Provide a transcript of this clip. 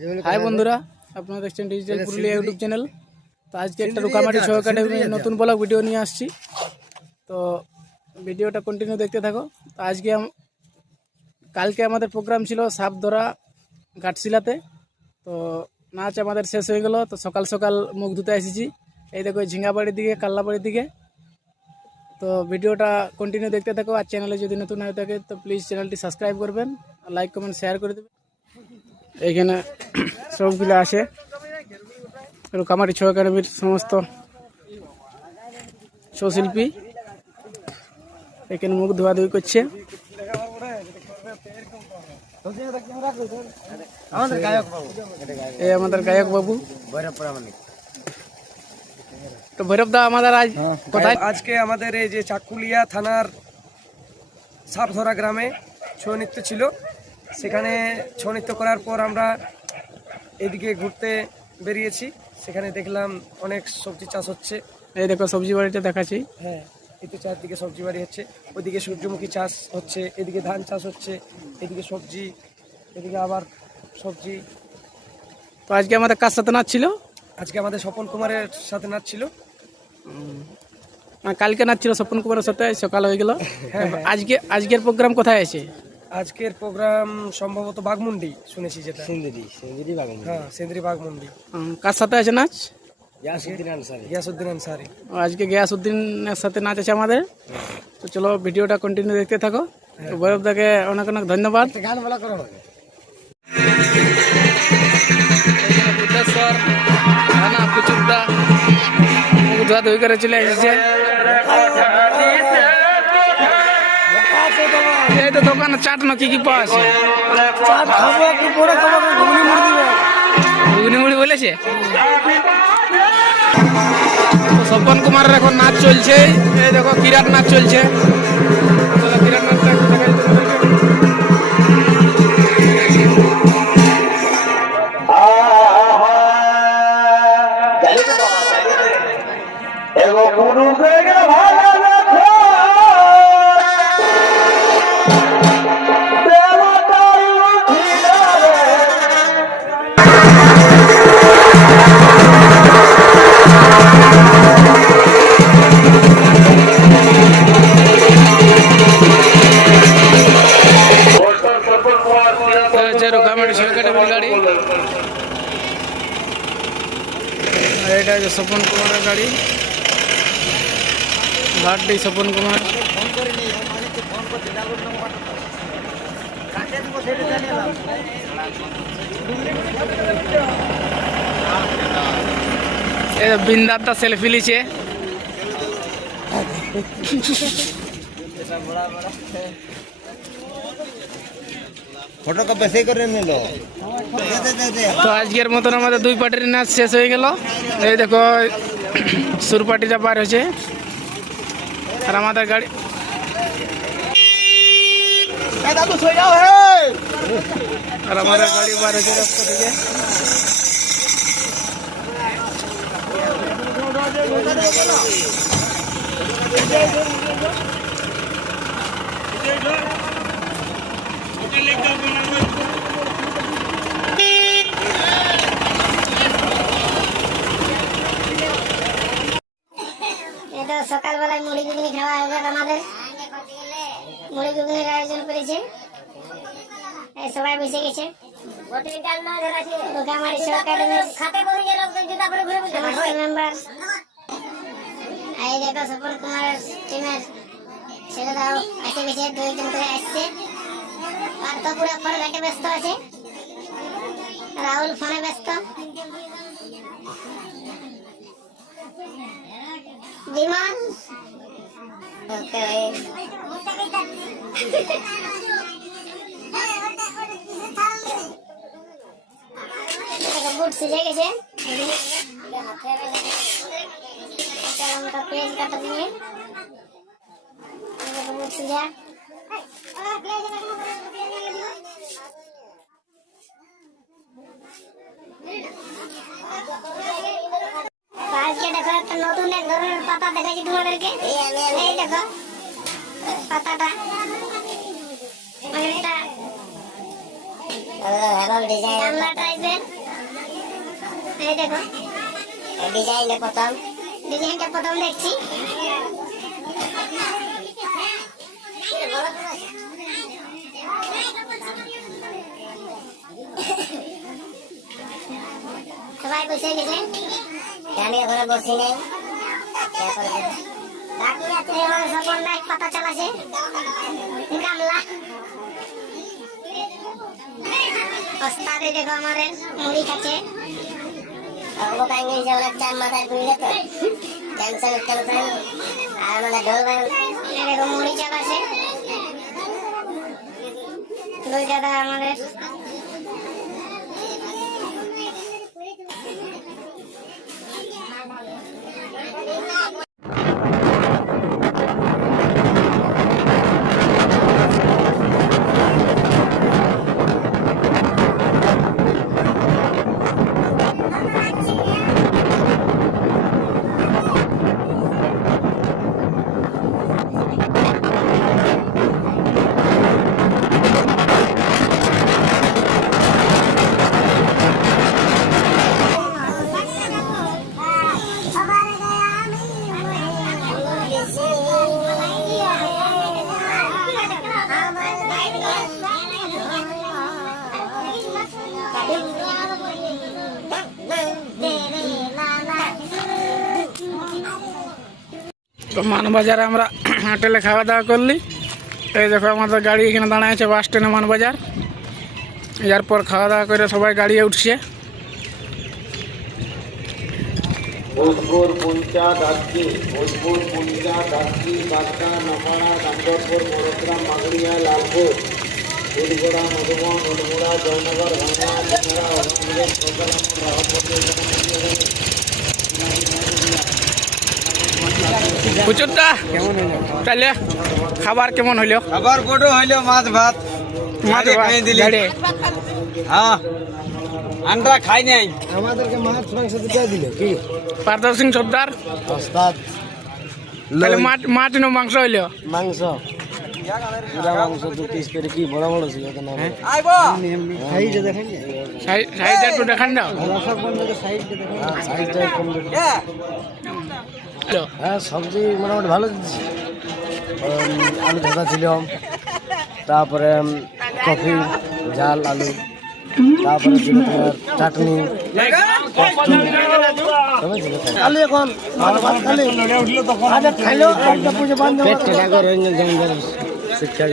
High বন্ধুরা, আপনারা দেখছেন ডিজিটাল পুরুলিয়া ইউটিউব চ্যানেল। তো আজকে একটা রুকামাটি শো একাডেমি নতুন ব্লগ ভিডিও নিয়ে আসছি। তো ভিডিওটা কন্টিনিউ দেখতে থাকো। তো কালকে আমাদের প্রোগ্রাম ছিল সাপধরা ঘাটশিলাতে। তো নাচ আমাদের শেষ হয়ে গেল। তো সকাল সকাল মুখ ধুতে এসেছি, এই দেখো ঝিঙ্গাবাড়ির দিকে, কাল্লাবাড়ির দিকে। তো ভিডিওটা কন্টিনিউ দেখতে থাকো। আর চ্যানেলে যদি নতুন হয়ে থাকে তো প্লিজ চ্যানেলটি সাবস্ক্রাইব করবেন, লাইক কমেন্ট শেয়ার করে দেবেন। এইখানে সবগুলো আছে রুকামাটি শো একাডেমির সমস্ত শোশিল্পী। এখানে মুখ ধোয়াধুয়ি করছে। এই আমাদের গায়ক বাবু। তো ভৈরব দা, আমাদের আজ কোথায়? আজকে আমাদের এই যে চাকুলিয়া থানার সাপধরা গ্রামে ছৌ নৃত্য ছিল। সেখানে ছৌ নৃত্য করার পর আমরা এদিকে ঘুরতে বেরিয়েছি। সেখানে দেখলাম অনেক সবজি চাষ হচ্ছে। এই দেখো সবজি বাড়িটা দেখাচ্ছি। হ্যাঁ, এই তো চারদিকে সবজি বাড়ি হচ্ছে। ওইদিকে সূর্যমুখী চাষ হচ্ছে, এদিকে ধান চাষ হচ্ছে, এদিকে সবজি, এদিকে আবার সবজি। তো আজকে আমাদের কার সাথে নাচ ছিল? আজকে আমাদের স্বপন কুমারের সাথে নাচ ছিল। কালকে নাচ ছিল স্বপন কুমারের সাথে, সকাল হয়ে গেল। আজকের প্রোগ্রাম কোথায় আছে? আজকের প্রোগ্রাম সম্ভবত বাঘমুন্ডি শুনেছি, যেটা হ্যাঁ সেন্দ্রি বাঘমুন্ডি। কার সাথে আছে নাচ? গিয়াসউদ্দিন আনসারি। আজকে গিয়াসউদ্দিনের সাথে নাচ আছে আমাদের। তো চলো ভিডিওটা কন্টিনিউ দেখতে থাকো। ভৈরব দাকে অনেক অনেক ধন্যবাদ। গান বলা করো। বুদ্ধেশ্বর থানা কুচুরদা মুখ ধোয়াধুয়ি করে চলে এসেছে। এই তো দোকানে চাট না কি কি পাওয়া আছে? ঘুগনি মুড়ি বলেছে। স্বপন কুমারের এখন নাচ চলছে। এই দেখো কিরাট নাচ চলছে। কিরাট নাচটা একটু দেখাই রুকামাটি শো একাডেমির গাড়ি। এটা হচ্ছে স্বপন কুমারের গাড়ি। বার্থডে স্বপন কুমার। বিন্দারটা সেলফি লিছে। ফটো কপি বেশি করে নিল। তো আজকের মতন আমাদের দুই পার্টির নাচ শেষ হয়ে গেল। এই দেখো সুর পার্টিটা বার হয়েছে। আর আমাদের গাড়ি বার হয়েছে রাস্তা থেকে। সকালবেলায় মুড়ি ঘুগনি খাওয়া হবে। আমাদের মুড়ি ঘুগনির আয়োজন করেছে, সবাই বসে গেছে। রুকামাটি শো একাডেমির মেম্বার। এই দেখো স্বপন কুমারের টিমের ছেলেরাও এসে গেছে, দুইজন করে আসছে। আর তো পুরো ফোন ঘাটে ব্যস্ত আছে, রাহুল ফোনে ব্যস্ত। বিমান বুট সিজে গেছে। পেঁয়াজ কাটা দিয়ে বুট সিজা। আজকে দেখো একটা নতুন এক ধরনের পাতা দেখাচ্ছি তোমাদেরকে। এই দেখো পাতাটা অনেকটা জানলা টাইপের এই দেখো ডিজাইনটা প্রথম দেখছি সবাই বসে গেছে আমি ওখানে বসি নেই বাকি আছে আমার সব অনেক পাতা চালাছে গামলা ওস্তাদে দেখো আমাদের মুড়ি খাচ্ছে ও কাঙ্গে যেমন চার মাথায় পুড়ে তো টেনশন আর আমাদের ঢোল বাজে এরকম মুড়ি চালাছে দুই দাদা আমাদের তো মানবাজারে আমরা হোটেলে খাওয়া দাওয়া করলি এই দেখো আমাদের গাড়ি এখানে দাঁড়ায় আছে বাস স্ট্যান্ডে মানবাজার এরপর খাওয়া দাওয়া করে সবাই গাড়ি উঠছে भोजपुर पुंचा दाची भोजपुर पुंचा दाची बांका नपाड़ा गंगोपुर मोरतरा मागड़िया लालपुर बीरगोड़ा मधुबन उड़मुड़ा जयनगर भांगा चिंगड़ा औरंगाबाद হুচুরটা তাহলে খাবার কেমন হইল আবার বড় হইলো মাছ ভাত মাছ খাই দিলি গাড়ি হ্যাঁ আমরা খাই নাই আমাদেরকে মাছ মাংস দিয়ে দিল কি পারদর্শী সিং সর্দার ওস্তাদ তাহলে মাছ না মাংস হইল মাংস পুরা মাংস 2 পিস করে কি বড় বড় ছিল তো না আইবো সাইজে দেখেন সাইডটা একটু দেখান দাও রসক বন্ধকে সাইজে দেখেন সাইজটা কম দেখেন হ্যাঁ সবজি মোটামুটি ভালো দিচ্ছি আলু ভাজা ছিল তারপরে কফি ঝাল আলু তারপরে ছিল তোমার চাটনি খালি এখন খাইলো শিক্ষা